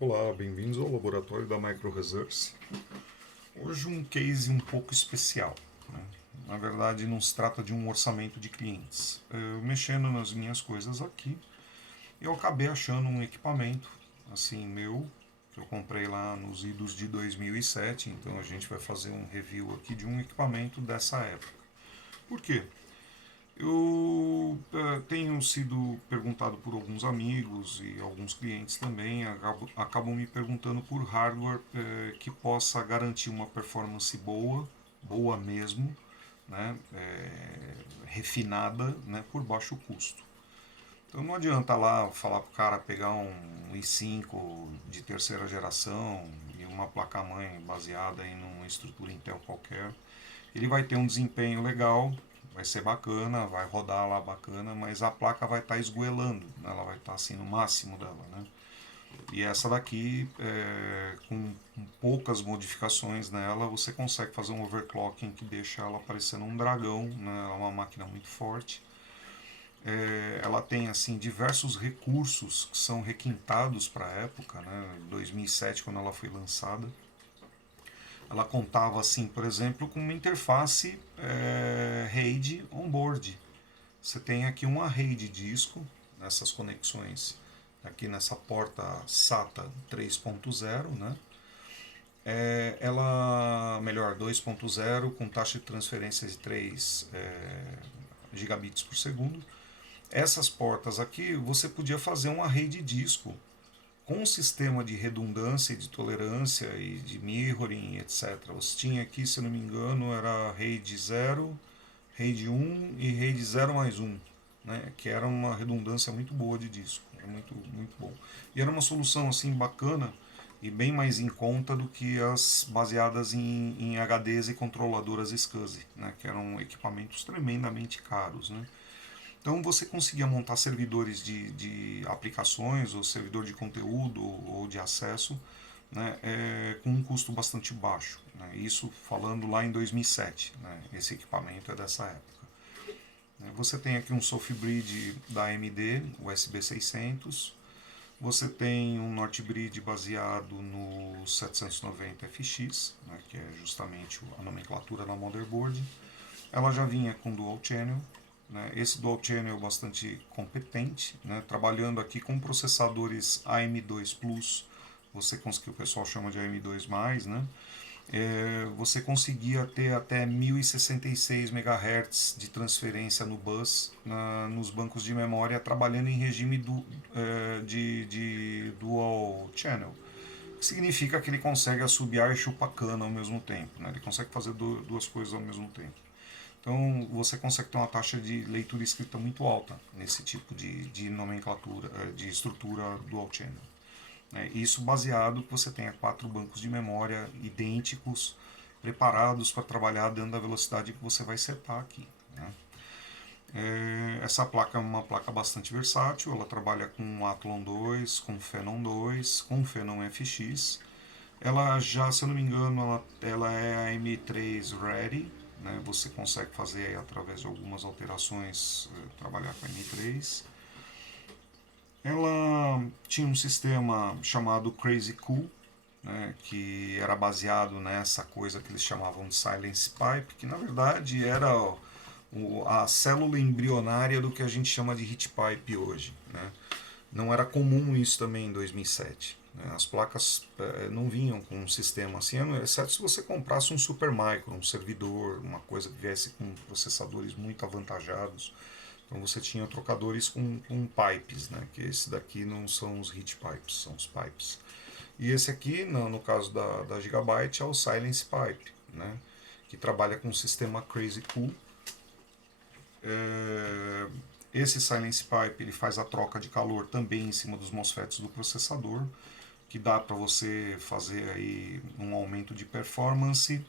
Olá, bem-vindos ao laboratório da Micro Resource. Hoje um case um pouco especial, né? Na verdade não se trata de um orçamento de clientes. Mexendo nas minhas coisas aqui, eu acabei achando um equipamento assim meu, que eu comprei lá nos idos de 2007, então a gente vai fazer um review aqui de um equipamento dessa época. Por quê? Eu tenho sido perguntado por alguns amigos e alguns clientes também, acabam me perguntando por hardware que possa garantir uma performance boa, boa mesmo, né, refinada, né, por baixo custo. Então não adianta lá falar para o cara pegar um i5 de terceira geração e uma placa-mãe baseada em uma estrutura Intel qualquer. Ele vai ter um desempenho legal, vai ser bacana, vai rodar lá bacana, mas a placa vai estar esgoelando, né? Ela vai estar assim no máximo dela, né? E essa daqui, com poucas modificações nela, você consegue fazer um overclocking que deixa ela parecendo um dragão, né? Ela é uma máquina muito forte. Ela tem assim diversos recursos que são requintados para a época, né? 2007 quando ela foi lançada. Ela contava assim, por exemplo, com uma interface RAID onboard. Você tem aqui um array de disco nessas conexões, aqui nessa porta SATA 3.0, né? Ela, melhor, 2.0 com taxa de transferência de 3 gigabits por segundo. Essas portas aqui você podia fazer um array de disco com um sistema de redundância, de tolerância e de mirroring, etc. Você tinha aqui, se não me engano, era RAID 0, RAID 1 e RAID 0 mais 1, né? Que era uma redundância muito boa de disco, era muito bom. E era uma solução assim bacana e bem mais em conta do que as baseadas em HDs e controladoras SCSI, né? Que eram equipamentos tremendamente caros, né? Então você conseguia montar servidores de aplicações, ou servidor de conteúdo, ou de acesso, né, com um custo bastante baixo. Né, isso falando lá em 2007, né, esse equipamento é dessa época. Você tem aqui um Softbridge da AMD, USB 600. Você tem um Northbridge baseado no 790FX, né, que é justamente a nomenclatura da motherboard. Ela já vinha com Dual Channel, né? Esse Dual Channel é bastante competente, né? Trabalhando aqui com processadores AM2 Plus, você conseguiu, o pessoal chama de AM2+, né? Você conseguia ter até 1066 MHz de transferência no bus nos bancos de memória, trabalhando em regime de Dual Channel, que significa que ele consegue assobiar e chupar cana ao mesmo tempo, né? Ele consegue fazer duas coisas ao mesmo tempo. Então você consegue ter uma taxa de leitura e escrita muito alta nesse tipo de nomenclatura, de estrutura dual channel. Isso baseado que você tenha 4 bancos de memória idênticos, preparados para trabalhar dentro da velocidade que você vai setar aqui, né? Essa placa é uma placa bastante versátil, ela trabalha com Athlon 2, com Phenom 2, com Phenom FX. Ela já, se eu não me engano, ela é a M3 Ready, né? Você consegue fazer aí, através de algumas alterações, trabalhar com a M3. Ela tinha um sistema chamado Crazy Cool, né, que era baseado nessa coisa que eles chamavam de Silence Pipe, que na verdade era a célula embrionária do que a gente chama de Heat Pipe hoje, né? Não era comum isso também em 2007. Né? As placas não vinham com um sistema assim, exceto se você comprasse um Supermicro, um servidor, uma coisa que viesse com processadores muito avantajados. Então você tinha trocadores com pipes, né? Que esse daqui não são os heat pipes, são os pipes. E esse aqui, no caso da Gigabyte, é o Silence Pipe, né? Que trabalha com o sistema Crazy Cool. Esse Silence Pipe ele faz a troca de calor também em cima dos MOSFETs do processador, que dá para você fazer aí um aumento de performance,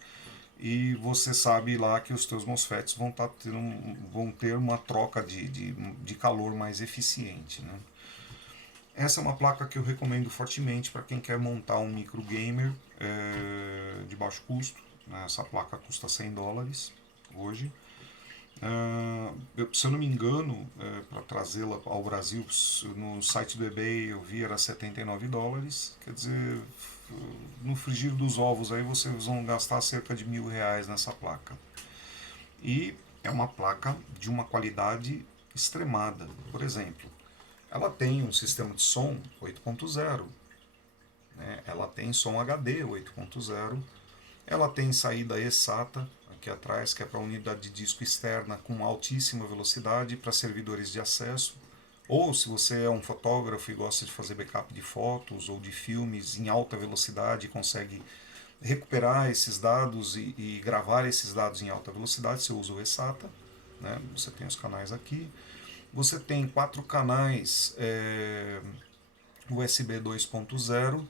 e você sabe lá que os teus MOSFETs vão ter uma troca de calor mais eficiente, né? Essa é uma placa que eu recomendo fortemente para quem quer montar um micro gamer de baixo custo, né? Essa placa custa US$ 100 hoje. Se eu não me engano, para trazê-la ao Brasil, no site do eBay eu vi era US$ 79. Quer dizer, no frigir dos ovos aí vocês vão gastar cerca de R$ 1.000 nessa placa. E é uma placa de uma qualidade extremada. Por exemplo, ela tem um sistema de som 8.0, né? Ela tem som HD 8.0, ela tem saída eSATA aqui atrás, que é para unidade de disco externa com altíssima velocidade para servidores de acesso. Ou se você é um fotógrafo e gosta de fazer backup de fotos ou de filmes em alta velocidade, consegue recuperar esses dados e gravar esses dados em alta velocidade, você usa o eSATA, né? Você tem os canais aqui. Você tem 4 canais USB 2.0.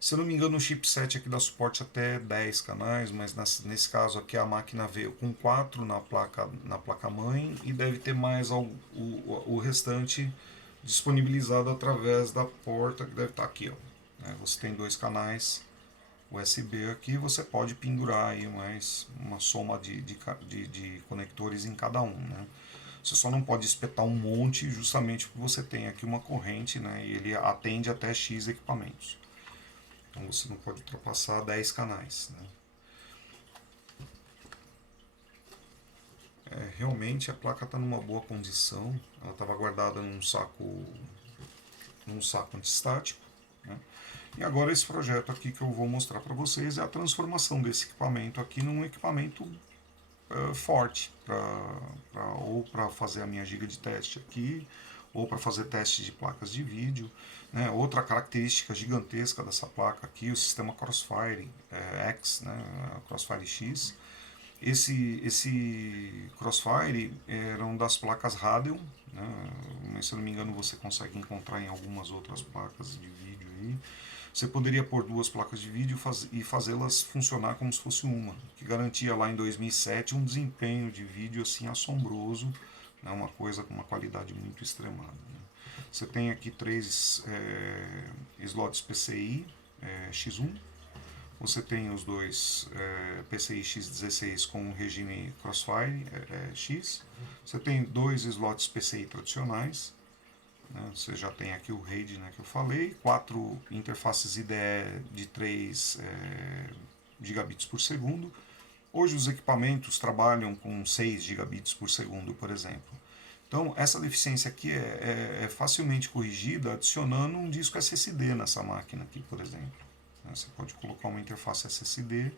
Se eu não me engano, o chipset aqui dá suporte até 10 canais, mas nesse caso aqui a máquina veio com 4 na placa mãe e deve ter mais o restante disponibilizado através da porta que deve estar aqui. Ó. Você tem 2 canais USB aqui, você pode pendurar aí mais uma soma de conectores em cada um. Né? Você só não pode espetar um monte justamente porque você tem aqui uma corrente, né, e ele atende até X equipamentos. Então você não pode ultrapassar 10 canais. Né? Realmente a placa está numa boa condição. Ela estava guardada num saco antistático. Né? E agora esse projeto aqui que eu vou mostrar para vocês é a transformação desse equipamento aqui num equipamento forte, ou para fazer a minha giga de teste aqui, ou para fazer testes de placas de vídeo. Né? Outra característica gigantesca dessa placa aqui, o sistema Crossfire X, né? Crossfire X. Esse Crossfire era uma das placas Radeon, né? Mas, se eu não me engano você consegue encontrar em algumas outras placas de vídeo aí. Você poderia pôr 2 placas de vídeo e fazê-las funcionar como se fosse uma, que garantia lá em 2007 um desempenho de vídeo assim assombroso, né? Uma coisa com uma qualidade muito extremada. Né? Você tem aqui 3 slots PCI X1, você tem os 2 PCI X16 com regime Crossfire X, você tem 2 slots PCI tradicionais, né? Você já tem aqui o RAID, né, que eu falei, 4 interfaces IDE de 3 gigabits por segundo. Hoje os equipamentos trabalham com 6 gigabits por segundo, por exemplo. Então essa deficiência aqui é facilmente corrigida adicionando um disco SSD nessa máquina aqui, por exemplo. Você pode colocar uma interface SSD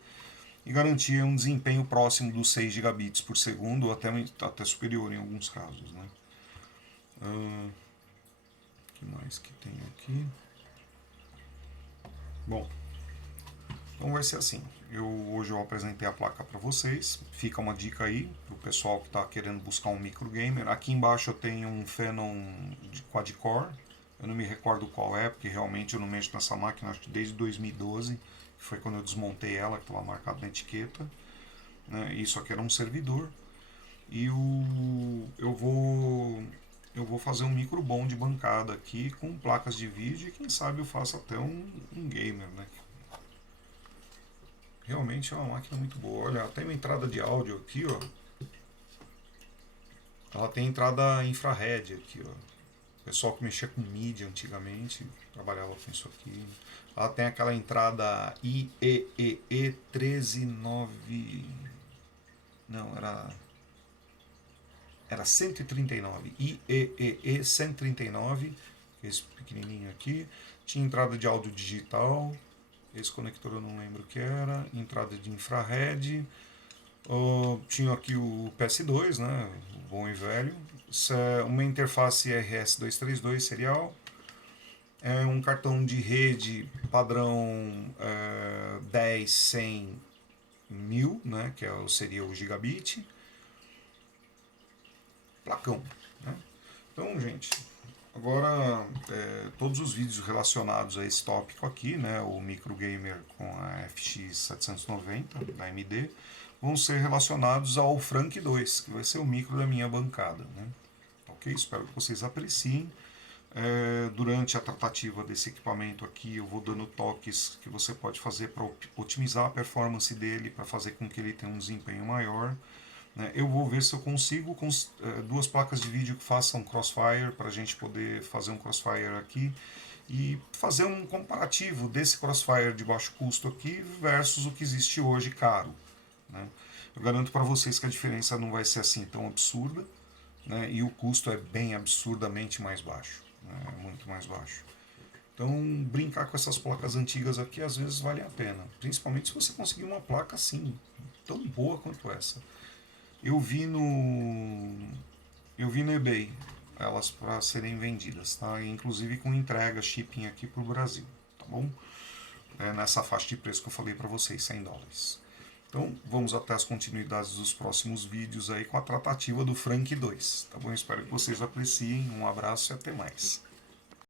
e garantir um desempenho próximo dos 6 gigabits por segundo, ou até superior em alguns casos. Né? O que mais que tem aqui? Bom, então vai ser assim. Hoje eu apresentei a placa para vocês. Fica uma dica aí para o pessoal que está querendo buscar um micro gamer. Aqui embaixo eu tenho um Phenom de quad-core. Eu não me recordo qual é, porque realmente eu não mexo nessa máquina acho que desde 2012, que foi quando eu desmontei ela, que estava marcado na etiqueta. Né? Isso aqui era um servidor. E eu vou fazer um micro bom de bancada aqui com placas de vídeo e quem sabe eu faço até um gamer, né? Realmente é uma máquina muito boa. Olha, tem uma entrada de áudio aqui, ó. Ela tem entrada infrared aqui, ó. O pessoal que mexia com mídia antigamente trabalhava com isso aqui. Ela tem aquela entrada IEEE 139. Não, era 139. IEEE 139. Esse pequenininho aqui. Tinha entrada de áudio digital. Esse conector eu não lembro o que era. Entrada de infrared. Tinha aqui o PS2, né? O bom e velho. Uma interface RS232 serial. Um cartão de rede padrão 10, 100, 1000, né? Que seria o gigabit. Placão. Né? Então, gente, agora todos os vídeos relacionados a esse tópico aqui, né, o micro gamer com a FX 790 da AMD, vão ser relacionados ao Frank 2, que vai ser o micro da minha bancada. Né? Ok? Espero que vocês apreciem. Durante a tratativa desse equipamento aqui, eu vou dando toques que você pode fazer para otimizar a performance dele, para fazer com que ele tenha um desempenho maior. né? Eu vou ver se eu consigo duas placas de vídeo que façam Crossfire para a gente poder fazer um Crossfire aqui e fazer um comparativo desse Crossfire de baixo custo aqui versus o que existe hoje caro, né? Eu garanto para vocês que a diferença não vai ser assim tão absurda, né? E o custo é bem absurdamente mais baixo, né? É muito mais baixo. Então, brincar com essas placas antigas aqui às vezes vale a pena, principalmente se você conseguir uma placa assim, tão boa quanto essa. Eu vi no eu vi no eBay elas para serem vendidas, tá? Inclusive com entrega, shipping aqui pro Brasil, tá bom? Nessa faixa de preço que eu falei para vocês, US$ 100. Então, vamos até as continuidades dos próximos vídeos aí com a tratativa do Frank 2, tá bom? Espero que vocês apreciem. Um abraço e até mais.